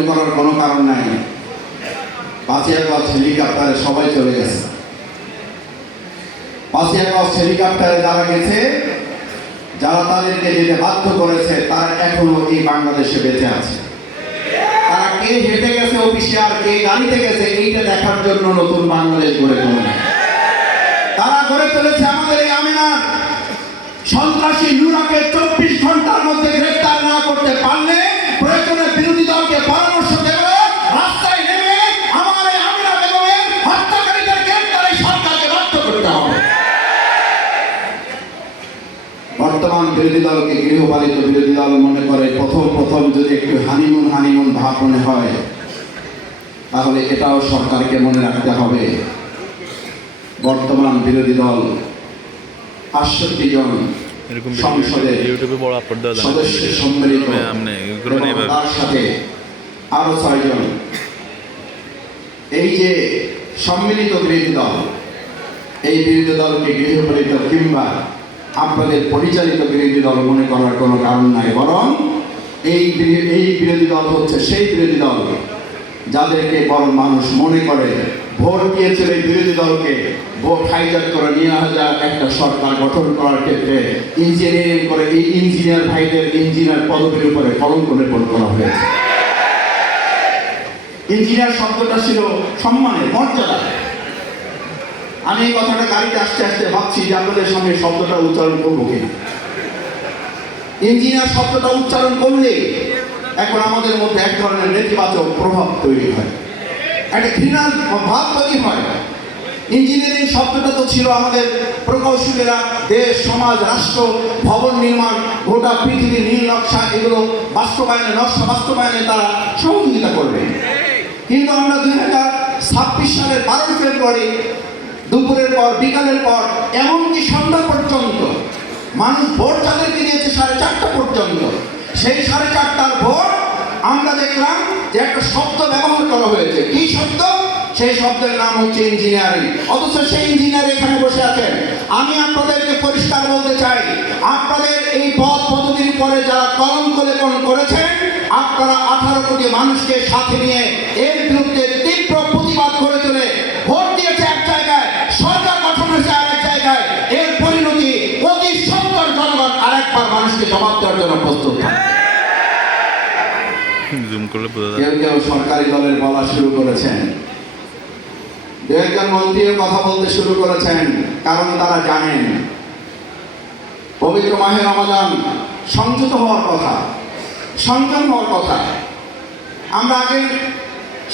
মনে করার কোনো কারণ নাই। 5ই আগস্ট হেলিকপ্টারে সবাই চলে গেছে। 5ই আগস্ট হেলিকপ্টারে যারা গেছে, যারা তাদেরকে যেতে বাধ্য করেছে, তারা এখনো এই বাংলাদেশে বেঁচে আছে। তারা কে হেঁটে গেছে অফিসে আর কে গাড়িতে গেছে, এইটা দেখার জন্য নতুন বাংলাদেশ গড়ে তোলে। তারা গড়ে তুলেছে আমাদের এই আমিনার সন্ত্রাসী নুরাকে 24 ঘন্টার মধ্যে গ্রেফতার না করতে পারলে প্রয়োজনে বিরোধী দলকে পরামর্শ দেবে, রাস্তায় নেমে আমার এই আমিনা বেগমের হত্যাকারীদের গ্রেফতারে সরকারকে বাধ্য করতে হবে। বর্তমান বিরোধী দলকে গৃহপালিত বিরোধী দল মনে করে প্রথম যদি একটু হানিমুন ভাব মনে হয়, তাহলে এটাও সরকারকে মনে রাখতে হবে বর্তমান বিরোধী দল ৬৮ জন সংসদে সদস্য সম্মিলিত, তার সাথে আরো 6 জন। এই যে সম্মিলিত বিরোধী দল, এই বিরোধী দলকে গৃহপালিত কিংবা আপনাদের পরিচালিত বিরোধী দল মনে করার কোনো কারণ নাই, বরং এই বিরোধী দল হচ্ছে সেই বিরোধী দল যাদেরকে বরং মানুষ মনে করে ভোট দিয়েছিল এই বিরোধী দলকে ভোট হাইজ্যাক করে নিয়ে আসা একটা সরকার গঠন করার ক্ষেত্রে ইঞ্জিনিয়ারিং করে এই ইঞ্জিনিয়ার ভাইদের ইঞ্জিনিয়ার পদবীর উপরে কলঙ্ক লেপন করা হয়েছে। ইঞ্জিনিয়ার শব্দটা ছিল সম্মানের, মর্যাদা। আমি এই কথাটা গাড়িতে আসতে আসতে ভাবছি যে আপনাদের সামনে শব্দটা উচ্চারণ করবো কিনা। ইঞ্জিনিয়ার শব্দটা উচ্চারণ করলে এখন আমাদের মধ্যে এক ধরনের নেতিবাচক প্রভাব তৈরি হয়, একটা ঘৃণার ভাব তৈরি হয়। ইঞ্জিনিয়ারিং শব্দটা তো ছিল আমাদের প্রকৌশলীরা দেশ, সমাজ, রাষ্ট্র, ভবন নির্মাণ, গোটা পৃথিবীর নীল নকশা, এগুলো নকশা বাস্তবায়নে তারা সহযোগিতা করবে। কিন্তু আমরা 2026 সালের 12 ফেব্রুয়ারি দুপুরের পর, বিকালের পর, এমনকি সন্ধ্যা পর্যন্ত মানুষ ভোট যাদেরকে দিয়েছে 4:30 পর্যন্ত, সেই 4:30টার ভোট আমরা দেখলাম যে একটা শব্দ ব্যবহার করা হয়েছে। কি শব্দ? সেই শব্দের নাম হচ্ছে ইঞ্জিনিয়ারিং। অথচ সেই ইঞ্জিনিয়ার এখানে বসে আছেন। আমি আপনাদেরকে পরিষ্কার বলতে চাই, আপনাদের এই পদ পদবীর পরে যারা কলঙ্ক লেপন করেছেন, আপনারা 18 কোটি মানুষকে সাথে নিয়ে এর বিরুদ্ধে তীব্র প্রতিবাদ করে তুলে ভোট দিয়েছে এক জায়গায়, সরকার গঠন হয়েছে আরেক জায়গায়। এর পরিণতি অতি সত্তর জনগণ আরেকবার মানুষকে জবাব দেওয়ার জন্য প্রস্তুত থাকে। কেউ সরকারি দলের বলা শুরু করেছেন, একজন মন্ত্রীও কথা বলতে শুরু করেছেন, কারণ তারা জানেন পবিত্র মাহে রমাদান সংযত হওয়ার কথা, সংযম হওয়ার কথা। আমরা আগে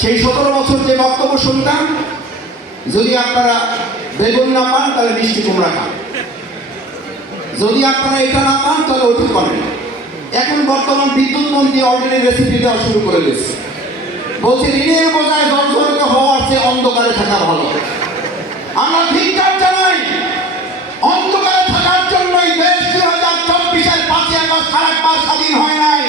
সেই 17 বছর যে বক্তব্য শুনতাম, যদি আপনারা বেগুন না পান তাহলে মিষ্টি কুমড়া খান, যদি আপনারা এটা না পান তাহলে ওইটা করেন। এখন বর্তমান বিদ্যুৎ মন্ত্রী অলরেডি রেসিপি দেওয়া শুরু করে দিচ্ছে, বলছে ঋণের বোঝায় জর্জরিত হওয়ার চেয়ে অন্ধকারে থাকা ভালো। আমরা ধিক্কার জানাই, অন্ধকারে থাকার জন্যই দেশ 2024-এর 5ই আগস্ট আরেকবার স্বাধীন হয় নাই।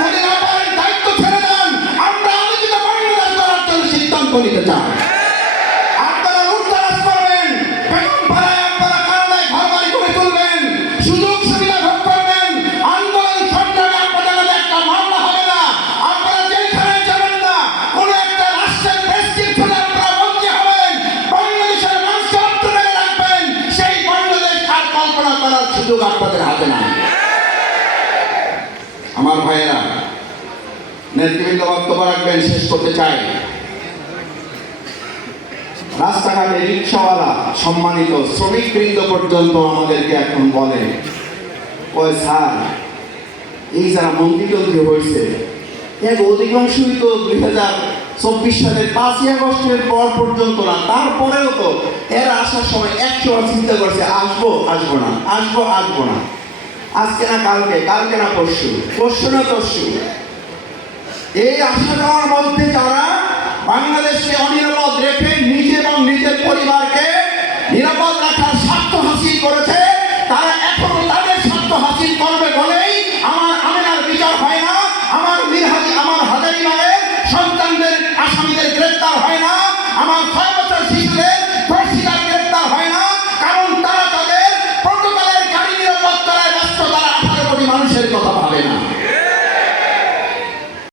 যদি না পারেন দায়িত্ব ছেড়ে দেন, আমরা আলোচিত বাংলাদেশ করার জন্য সিদ্ধান্ত নিতে চাই। আপনারা লুটতরাজ করবেন, বেগম পাড়ায় আপনারা কারণে ঘর বাড়ি করে তুলবেন, সুযোগ সুবিধা ভোগ করবেন, আন্দোলন সংগ্রামে আপনাদের নামে একটা মামলা হবে না, আপনারা যেখানে যাবেন না, কোনো একটা রাষ্ট্রের প্রেসক্রিপশনে আপনারা বন্দী হবেন, বাংলাদেশের মানুষকে আপনারা রাখবেন, সেই বাংলাদেশ আর কল্পনা করার সুযোগ আপনাদের হাতে নাই। আমার ভাইয়েরা, নেতৃবৃন্দ বক্তব্য রাখবেন, শেষ করতে চাই। রাস্তাঘাটে রিক্সাওয়ালা, সম্মানিত শ্রমিকবৃন্দ পর্যন্ত আমাদেরকে এখন বলে, ওই স্যার, এই যারা মন্ত্রী হয়েছে এক অধিকাংশই তো 2024 সালের 5ই আগস্টের পর পর্যন্ত না, তারপরেও তো এরা আসার সময় 100 বার চিন্তা করছে আসবো না, আসবো না, আজকে না কালকে না পরশু না তরশু। এই আশা যাওয়ার মধ্যে যারা বাংলাদেশকে অনিরাপদ রেখে নিজে এবং নিজের পরিবারকে নিরাপদ